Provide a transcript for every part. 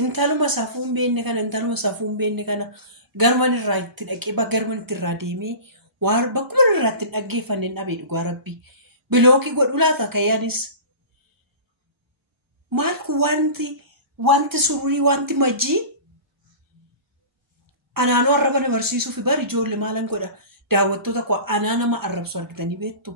intaluma safuun beenne kana garman irraa itti dhaqee garman itti irraa deemee waan bakkuma irraa itti dhaggeeffanne dhabee dhugaa rabbii bilookii godhu laata kayyaanis maal ku wanti sururii wanti majii anaanoo arraba na barsiisuu fi bari ijoollee maalan godha daawwattoota koo anaa nama arrabsu argitanii beektu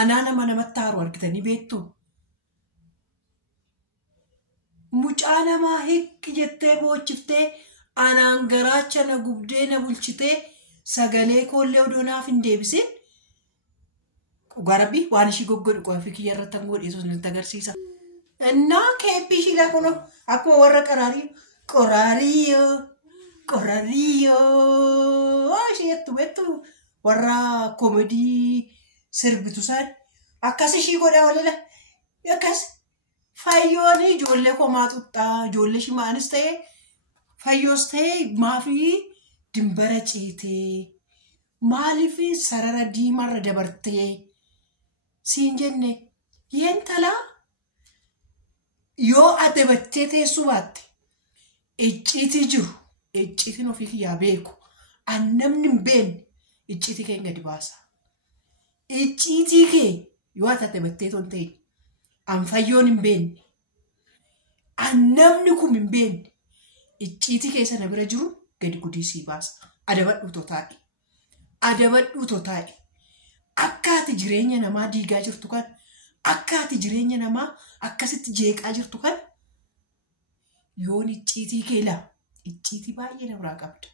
anaa nama namatti haaru argitanii beektu mucaa namaa hiqqi jettee boochiftee anaan garaacha na gubdee na bulchitee sagalee koollee odoonaaf hin deebisin garabi waan ishii goggodhu qofi kiyya irratti tan godhe sos natti agarsiisa innaa keebbii ishii kuno akkuma warra qoraariyoo ishee bettu warra koomedii sirbitu san akkas ishii godhaa walala akkas fayyoon ijoollee komaa xuxxaa ijoollee shimaanis ta'e fayyoos ta'e maafii dimbara ciitee maaliif sarara diimarra dabartee siin jenne yentala yoo adabattee teessuu baatte icciitii jiru icciitiin ofii kiyyaa beeku annamni hin beekne icciitii kee gadi baasa icciitii kee yoo adabattee ton ta'e an fayyoon hin beekne annamni kun hin beekne icciitii kee sana bira jiru gadi gudisii baasa adabadhuu totaa'i akkaati jireenya namaa diigaa jirtu kan akkaati jireenya namaa akkasitti jeeqaa jirtu kan yoon icciitii kee laa icciitii baay'ee namaa qabda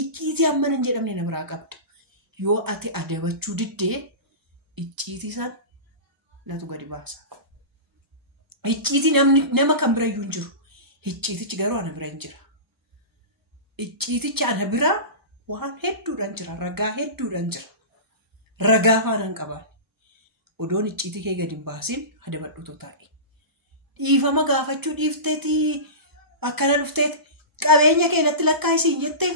icciitii amma hin jedhamne namaa qabda yoo ati adabachuu diddee icciitii san latu gadi baasa icciitii nama kan bira iyyuu hin jiru icciitichi garuu ana bira hin jira icciitichi ana bira waan hedduudhaan jira ragaa hedduudhaan jira ragaa faanaan qabaan odoon icciitii kee gadi hin baasin adabadhu totaa'i dhiifama gaafachuu dhiifteeti akkana dhufteeti qabeenya keenatti lakkaa'isiin jettee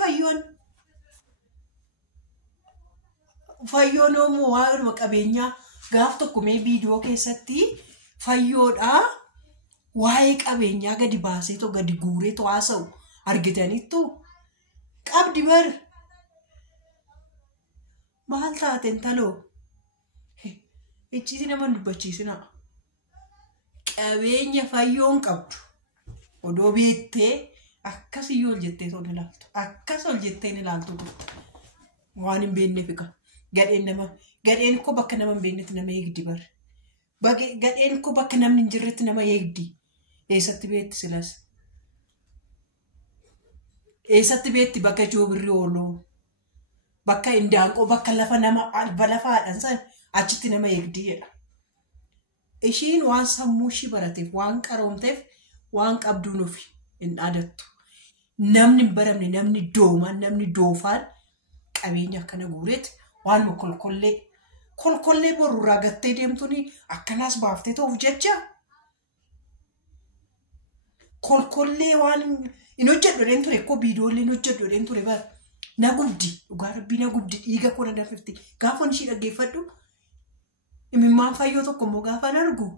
fayyoon oomoo waa'ee qabeenyaa gaaf tokko mee viidiyoo keessatti fayyoodhaa waa'ee qabeenyaa gadi baasee to gadi guuree to haasa'u argitaniittu qabdi bar maal taateen taloo icciitii nama dubbachiisina qabeenya fayyoon qabdu odoo beettee akkas iyyoo ol jettee toon ilaaltu akkas ol jettee ilaaltu waan hin beekneef gadheen koo bakka nama hin beeknetti nama eegdi bar gadheen koo bakka namni hin jirretti nama eegdi eessatti beetti silas eessatti beetti bakka joobirri ooluu bakka indaanqoo bakka lafa nama alba lafaadhaan san achitti nama eegdi jedha ishiin waan sammuu ishii barateef waan qaroomteef waan qabduun ofi hin dhaadattu namni hin baramne namni doomaan namni doofaan qabeenya akkana guureeti waan kolkollee borurraa gattee deemtuuni akkanaas baaftee ta'uuf jecha kolkollee waan in hojjedhu dheen ture ko viidiyoollee in hojjedhu dheen ture bar na gubdi dhugaa rabbii na gubdi dhiiga koo na dafifti gaafon ishii dhaggeeffadhu imimmaan fayyoo tokko immoo gaafan argu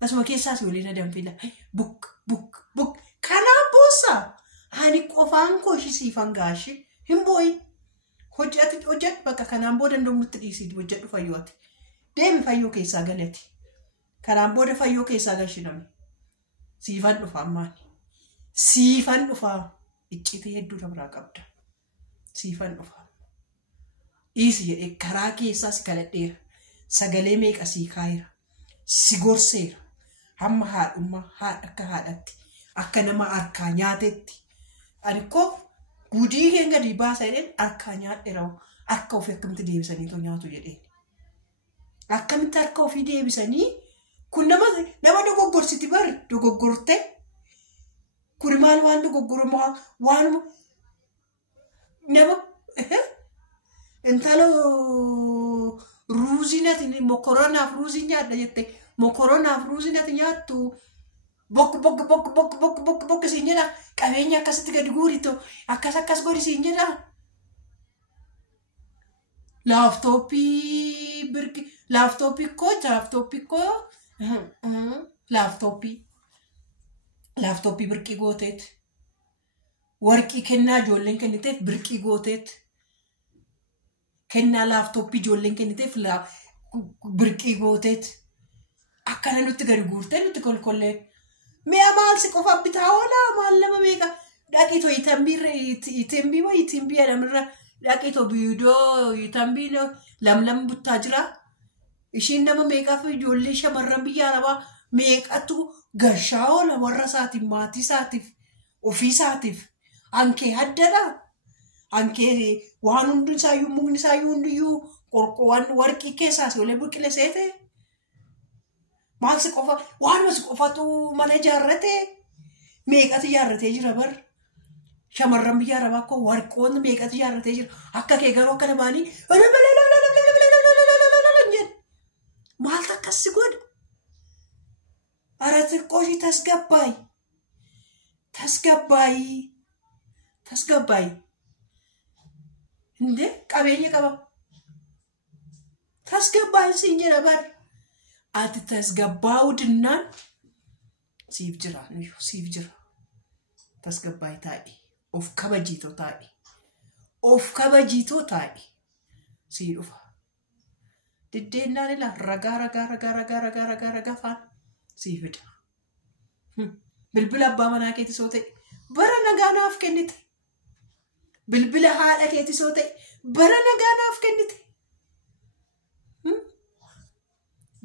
asuma keessaas yoollee na danfila buk kanaan boossa ani qofaan koo ishii siifan gaashee hin booyi hojjedhu bakka kanaan booda ndoomnutti dhiisii hojjedhu fayyooti deemi fayyoo keessaa galati kanaan booda fayyoo keessaa gashiname siifan dhufa ammaani siifan dhufa icciitii hedduu namaa qabda siifan dhufa dhiisi jedhee karaa keessaa si kaladheera sagalee meeqa sii kaayira si gorseera hamma haadhummaa akka haadhatti akka nama harkaa nyaatetti ani koo gudii keen gadi baasa jedheen harkaa nyaadheera harka ofii akkamitti deebisanii too nyaatu jedheen akkamitti harka ofii deebisanii kun nama dogoggorsiti bari dogoggorte kun maal waan dogoggormaa waan nama intalo ruuzinati mokoronaaf ruuzii nyaadha jette mokoronaaf ruuzinati nyaattu bok siin jedha qabeenya akkasitti gadi guurito akkas godhi siin jedha laaftooppii koo laaftooppii laaftoppii birqii gooteet warqii kennaa ijoolleen kenniteef birqii gooteet kennaa laaftoppii ijoolleen kenniteef birqii gooteet akkana nutti gadi guurtee nutti kolkolleen mi'a maal si qofa bitaa oolaa maal lama meeqa dhaqitoo itimbii jedhamirra dhaqitoo biidoo itambii lamlam buttaa jira ishiin nama meeqaaf ijoollee shamarran biyya arabaa meeqatu gashaa oola warra isaatiif maatii isaatiif ofii isaatiif hankee addadha hankee waan hundi isaayyuu mukni isaayyuu hundiyyuu qorqoowwan warqii keessaas olee biqile seete maal si qofa waanuma si qofatu mana ijaarrate meeqatu ijaarratee jira bar shamarran biyya arabaa akkoo warqoonni meeqatu ijaarratee jira akka kee garuu akka namaanii maaltu akkasii godha ara xiqqooshii tasgabbaayi inde qabeenya qaba tasgabbaayi siin jedha bar ati tasgabbaa'uu dinnaan siif jira tasgabbaayi taa'e of kabajiitoo taa'e sii dhufa diddeenaan ilaa ragaa faan sii fida bilbila abbaa manaa keetti soo ta'e bara nagaa naaf kennite bilbila haadha keetti soo ta'e bara nagaa naaf kennite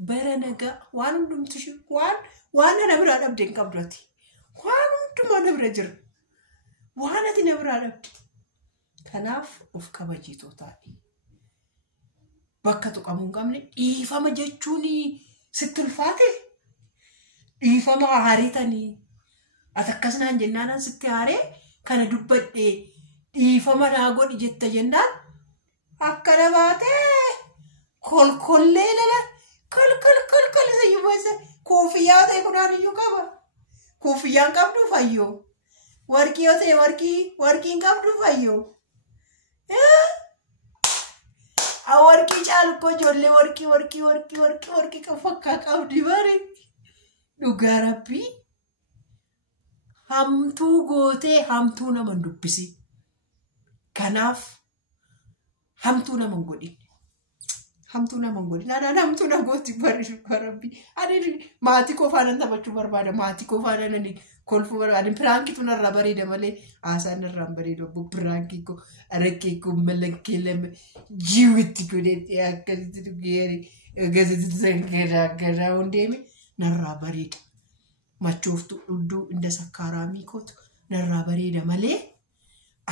bara nagaa waan hundumti waan na biraa dhabde hin qabdu ati waan hundumaa na bira jira waan ati na biraa dhabde kanaaf of kabajiitoo taa'e bakka tuqamuu hin qabne dhiifama jechuun sitti ulfaate dhiifama haareetanii ati akkasnaan jennaan sitti haaree kana dubbadhee dhiifama naa godhi jetta jennaan akkana baatee kolkollee lala kolkol isa yuubasa koofiyyaa ta'e kunaan iyyuu qaba koofiyyaan qabdu fayyoo warqii yoo ta'e warqiin qabdu fayyoo warqii caalukoo ijoollee warqii kan fakkaa qabdi bari dhugaa rabbii hamtuu gootee hamtuu nama dubbisi kanaaf hamtuu nama godhin anaan hamtuu na gooti bari dhugaa rabbii ani maatii kofaanan taphachuu barbaada maatii kofaanan kolfuu barbaada piraankitu narraa bareeda malee haasaan narraa bareeda pirankii koo arakkee koo malakkee lama jiwitti godhee akkasitti dhugeeri gazeti garaa hundeeme narraa bareeda machooftu dhudduu inda sakkaaraamii kootu narraa bareeda malee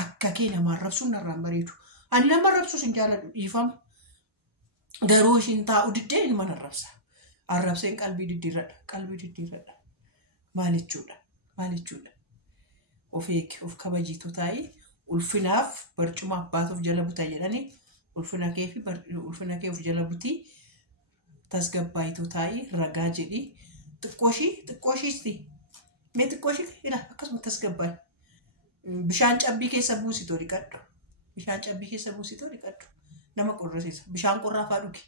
akka kee namaan rabsuun narraan bareedu ani nama rabsuus hin jaaladhu dhiifama garuu ishiin taa'u diddee inni mana arrabseen qalbii diddiirradha maal jechuudha of eegi of kabajiitu taa'ee ulfinaaf barcuma abbaatuuf jala butaa jedhanii ulfina kee of jala butii tasgabbaayitu taa'ee ragaa jedhii xiqqooshiisti mee xiqqooshii ila akkasuma tasgabbaayi bishaan cabbii keessa buusitoo dhiqadhu nama qorrasiisa bishaan qorraa fa'aa dhugi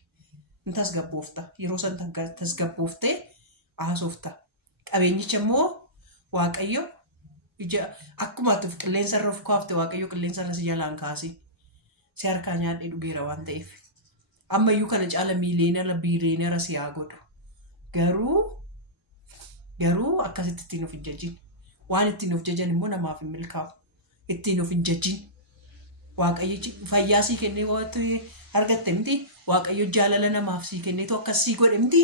in tasgabboofta yeroo san tasgabbooftee haasofta qabeenyicha immoo waaqayyo akkuma ati qilleensa irra of kaafte waaqayyo qilleensa irra si jalaan kaasi si harkaa nyaadhee dhugeera waan ta'eef ammayyuu kana caala biileenera si haa godhu garuu akkasitti ittiin of hin jajin waan ittiin of jajan immoo namaaf hin milkaa'u ittiin of hin jajin waaqayyo fayyaa sii kennee waatti argatte miti waaqayyo jaalala namaaf sii kenneetu akkas sii godhe miti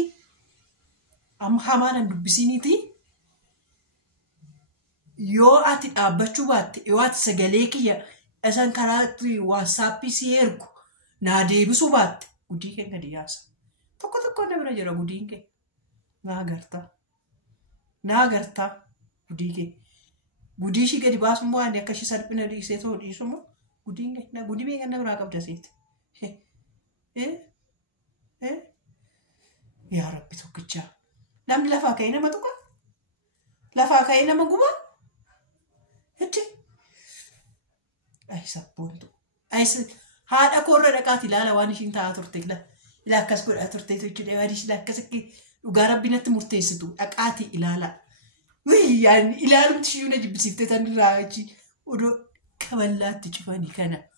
amma hamaan dubbisiniiti yoo ati dhaabbachuu baatte yoo ati sagalee kiyya isan karaatti waatsaappii si ergu naa deebisuu baatte gudii kee gadi yaasa tokko na bira jira gudiin kee naa agartaa gudii kee gudii ishii gadi baasummoo ani akka ishii salphina dhiisee ta'uu dhiisummoo gudiin kee gudii meeqa na biraa qabda seeti yaa rabbi tokkichaa namni lafaa ka'ee nama tuqa lafaa ka'ee nama gumaa heddee sabboontu haadha koorra dhaqaati ilaala waan ishiin taa'aa turte ila akkas godhaa turte jechuudha waan ishiin akkas dhugaa rabbi natti murteessitu dhaqaati ilaala يعني إلى أن تشيونا جبسيفتة تنراجي ودو كملات تشوفني كنا